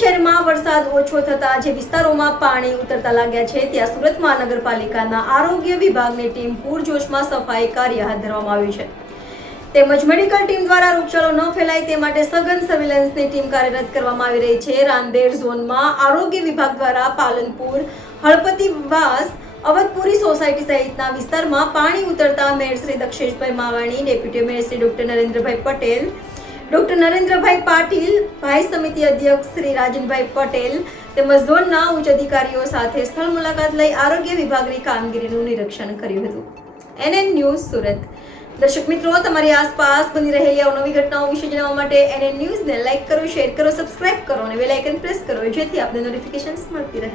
શહેરમાં વરસાદ ઓછો થતા જે વિસ્તારોમાં પાણી ઉતરતા લાગ્યા છે ત્યાં સુરત મહાનગરપાલિકાના આરોગ્ય વિભાગની ટીમ પૂરજોશમાં સફાઈ કાર્ય હાથ ધરવામાં આવ્યું છે તેમજ મેડિકલ ટીમ દ્વારા રોગચાળો ન ફેલાય તે માટે સઘન સર્વેલન્સની ટીમ કાર્યરત કરવામાં આવી રહી છે। રાંદેર ઝોનમાં આરોગ્ય વિભાગ દ્વારા પાલનપુર, હળપતિવાસ, અવધપુરી સોસાયટી સહિતના વિસ્તારમાં પાણી ઉતરતા mayor Shri Daksheshbhai Mavani, deputy mayor Shri doctor Narendrabhai Patel, doctor Narendrabhai Patil, ભાઈ સમિતિ અધ્યક્ષ શ્રી રાજનભાઈ પટેલ તેમજ ઝોનના ઉચ્ચ અધિકારીઓ સાથે સ્થળ મુલાકાત લઈ આરોગ્ય વિભાગની કામગીરીનું નિરીક્ષણ કર્યું હતું। NN news Surat. દર્શક મિત્રો, તમારી આસપાસ બની રહેલી અવનવી ઘટનાઓ વિશે જાણવા માટે NN ન્યૂઝને લાઈક કરો, શેર કરો, સબસ્ક્રાઇબ કરો અને બેલ આઇકન પ્રેસ કરો જેથી આપને નોટિફિકેશન્સ મળતી રહે।